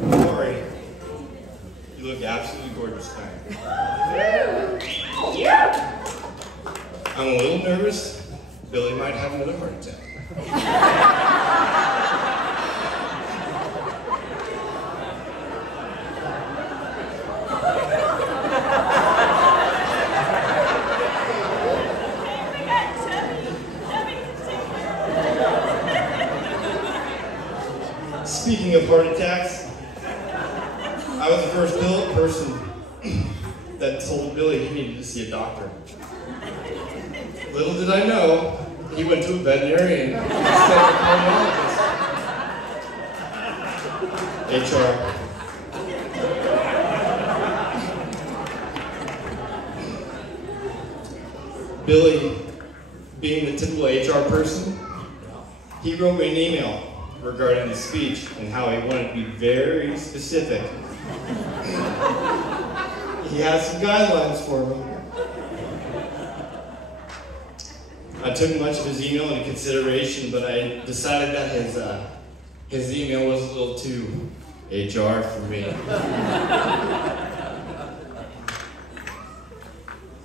Lori, you look absolutely gorgeous tonight. I'm a little nervous. Billy might have another heart attack. Speaking of heart attacks, I was the first person that told Billy he needed to see a doctor. Little did I know, he went to a veterinarian instead of a cardiologist. HR. Billy, being the typical HR person, he wrote me an email regarding the speech and how he wanted to be very specific. He has some guidelines for me. I took much of his email into consideration, but I decided that his email was a little too HR for me.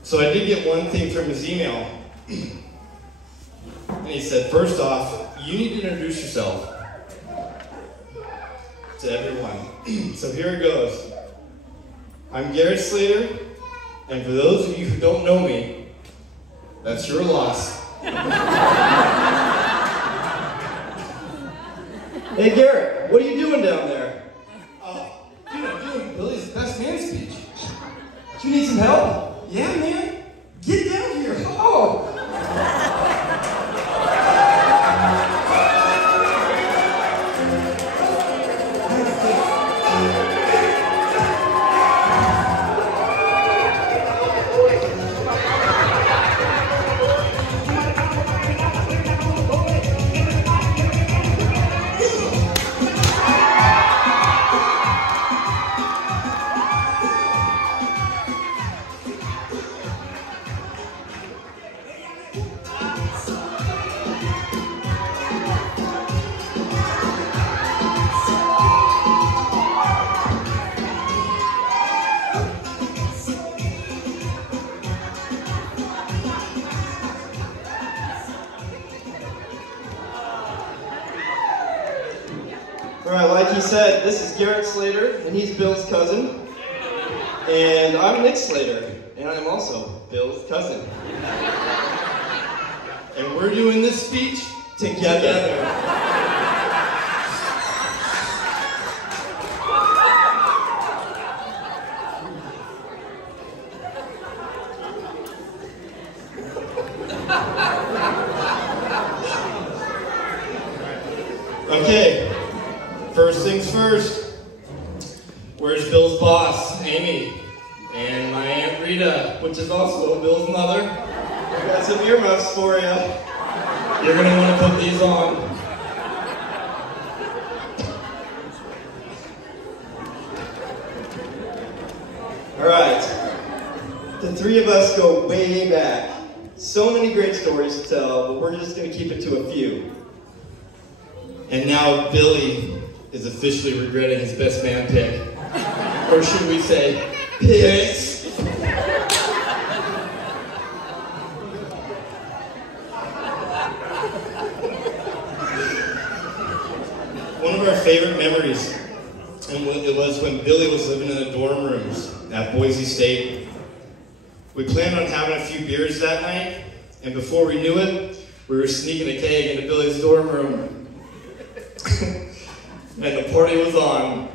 So I did get one thing from his email. And he said, first off, you need to introduce yourself to everyone. So here it goes. I'm Garrett Slater, and for those of you who don't know me, that's your loss. Hey Garrett, what are you doing down there? Dude, I'm doing Billy's best man speech. Do you need some help? Yeah, man. Get down here. Oh! Alright, like he said, this is Garrett Slater, and he's Bill's cousin. And I'm Nick Slater, and I'm also Bill's cousin. And we're doing this speech Together. Okay, first things first. Where's Bill's boss, Amy? And my Aunt Rita, which is also Bill's mother. I got some earmuffs for you. You're gonna want to put these on. Alright, the three of us go way back. So many great stories to tell, but we're just going to keep it to a few. And now Billy is officially regretting his best man pick. Or should we say, picks? One of our favorite memories, and it was when Billy was living in the dorm rooms at Boise State. We planned on having a few beers that night, and before we knew it, we were sneaking a keg into Billy's dorm room. And the party was on.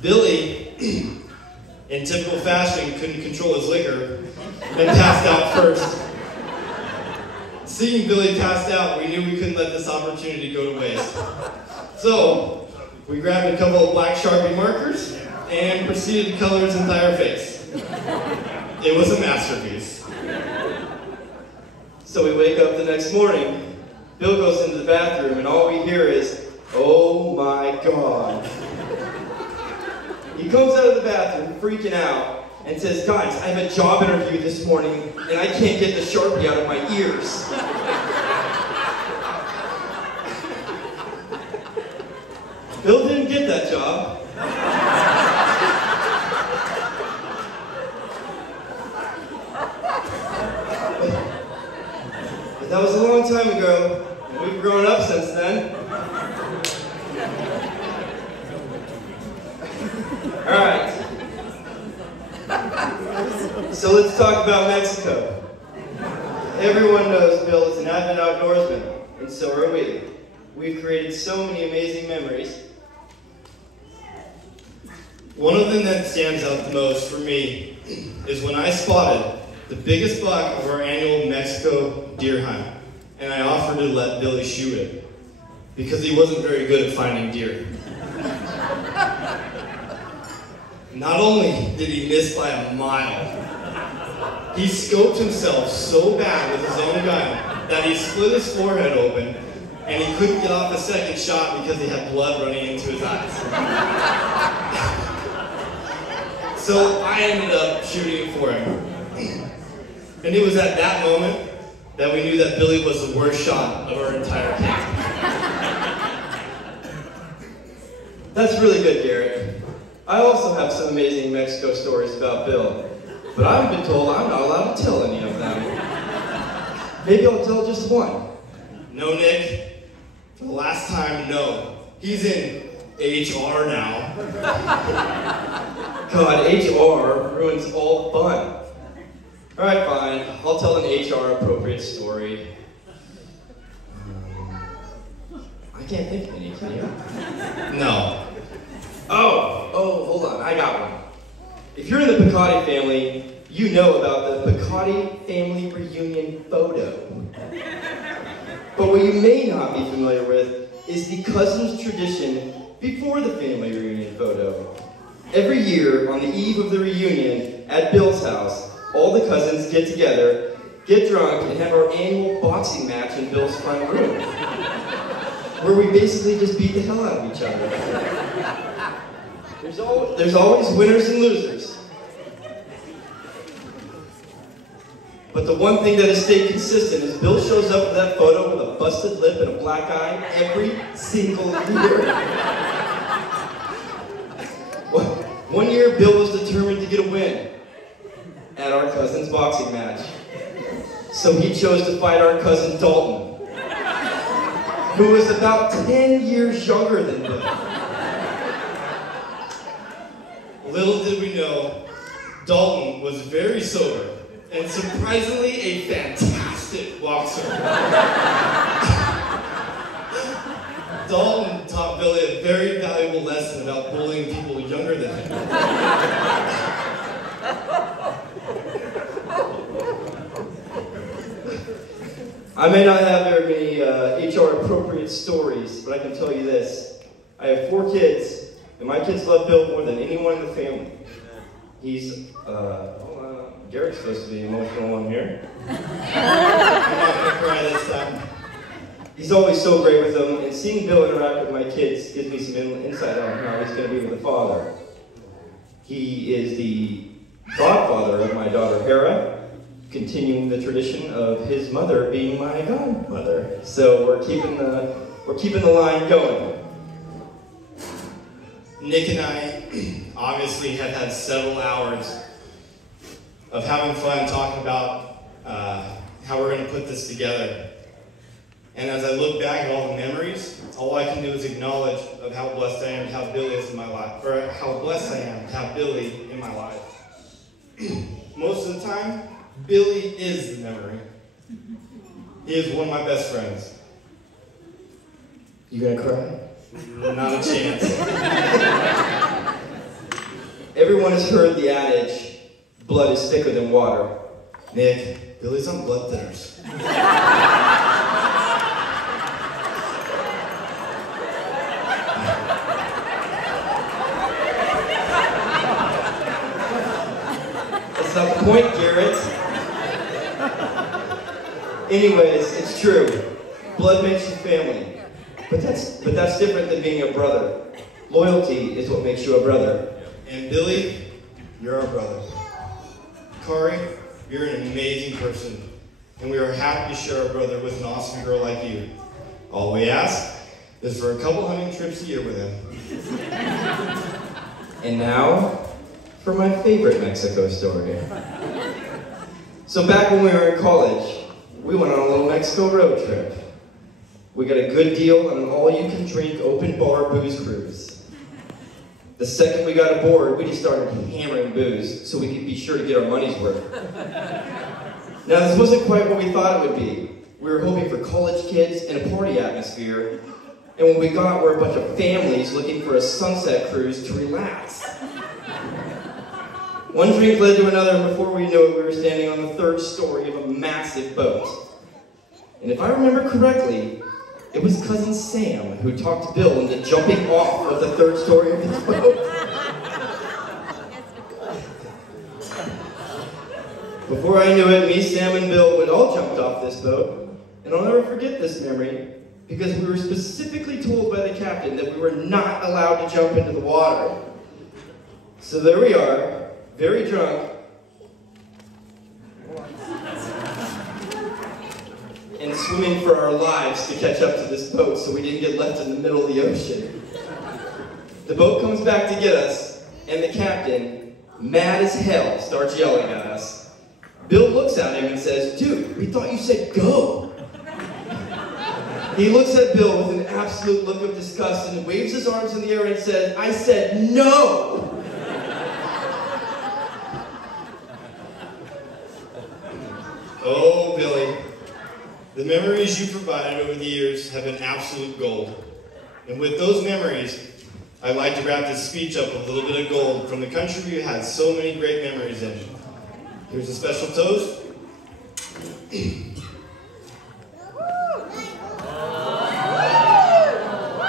Billy, in typical fashion, couldn't control his liquor and passed out first. Seeing Billy passed out, we knew we couldn't let this opportunity go to waste. So, we grabbed a couple of black Sharpie markers and proceeded to color his entire face. It was a masterpiece. So we wake up the next morning, Bill goes into the bathroom, and all we hear is, "Oh my God." He comes out of the bathroom freaking out and says, "Guys, I have a job interview this morning and I can't get the Sharpie out of my ears." Bill didn't get that job. But that was a long time ago, and we've grown up since then. Alright. So let's talk about Mexico. Everyone knows Bill is an avid outdoorsman, and so are we. We've created so many amazing memories. One of them that stands out the most for me is when I spotted the biggest buck of our annual Mexico deer hunt, and I offered to let Billy shoot it because he wasn't very good at finding deer. Not only did he miss by a mile, he scoped himself so bad with his own gun that he split his forehead open and he couldn't get off a second shot because he had blood running into his eyes. So I ended up shooting for him. And it was at that moment that we knew that Billy was the worst shot of our entire camp. That's really good, Garrett. I also have some amazing Mexico stories about Bill, but I've been told I'm not allowed to tell any of them. Maybe I'll tell just one. No, Nick. For the last time, no. He's in HR now. God, HR ruins all fun. Alright, fine. I'll tell an HR appropriate story. I can't think of any, can you? No. Oh, hold on, I got one. If you're in the Picotti family, you know about the Picotti family reunion photo. But what you may not be familiar with is the cousins tradition before the family reunion photo. Every year, on the eve of the reunion at Bill's house, all the cousins get together, get drunk, and have our annual boxing match in Bill's front room, where we basically just beat the hell out of each other. There's always winners and losers. But the one thing that has stayed consistent is Bill shows up in that photo with a busted lip and a black eye every single year. One year, Bill was determined to get a win at our cousin's boxing match. So he chose to fight our cousin Dalton, who was about 10 years younger than Bill. Little did we know, Dalton was very sober and surprisingly a fantastic boxer. Dalton taught Billy a very valuable lesson about bullying people younger than him. I may not have very many HR appropriate stories, but I can tell you this. I have 4 kids, and my kids love Bill more than anyone in the family. He's, Garrett's supposed to be the emotional one here. I'm not gonna cry this time. He's always so great with them, and seeing Bill interact with my kids gives me some insight on how he's going to be with a father. He is the godfather of my daughter Hera, continuing the tradition of his mother being my godmother. So we're keeping the line going. Nick and I obviously have had several hours of having fun talking about how we're going to put this together. And as I look back at all the memories, all I can do is acknowledge of how blessed I am to have Billy in my life, or how blessed I am to have Billy in my life. Most of the time, Billy is the memory. He is one of my best friends. You gonna cry? Not a chance. Everyone has heard the adage, blood is thicker than water. Nick, Billy's on blood thinners. That's not the point, Garrett. Anyways, it's true. Blood makes you family. But that's different than being a brother. Loyalty is what makes you a brother. And Billy, you're our brother. Kari, you're an amazing person, and we are happy to share our brother with an awesome girl like you. All we ask is for a couple hunting trips a year with him. And now, for my favorite Mexico story. So back when we were in college, we went on a little Mexico road trip. We got a good deal on an all-you-can-drink open bar booze cruise. The second we got aboard, we just started hammering booze so we could be sure to get our money's worth. Now, this wasn't quite what we thought it would be. We were hoping for college kids and a party atmosphere, and what we got were a bunch of families looking for a sunset cruise to relax. One drink led to another, and before we knew it, we were standing on the third story of a massive boat. And if I remember correctly, it was Cousin Sam who talked Bill into jumping off of the third story of his boat. Before I knew it, me, Sam, and Bill would all jumped off this boat, and I'll never forget this memory because we were specifically told by the captain that we were not allowed to jump into the water. So there we are, very drunk, and swimming for our lives to catch up to this boat so we didn't get left in the middle of the ocean. The boat comes back to get us, and the captain, mad as hell, starts yelling at us. Bill looks at him and says, "Dude, we thought you said go." He looks at Bill with an absolute look of disgust and waves his arms in the air and says, "I said no!" Oh, Billy, the memories you provided over the years have been absolute gold. And with those memories, I'd like to wrap this speech up with a little bit of gold from the country we had so many great memories in. Here's a special toast.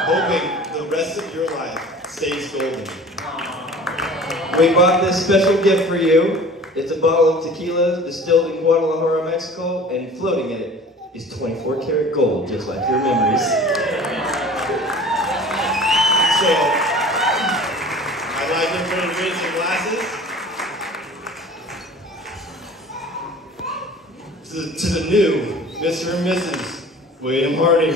Hoping the rest of your life stays golden. We bought this special gift for you. It's a bottle of tequila distilled in Guadalajara, Mexico, and floating in it is 24 karat gold, just like your memories. So, I'd like everybody to raise their glasses to the new Mr. and Mrs. William Harding.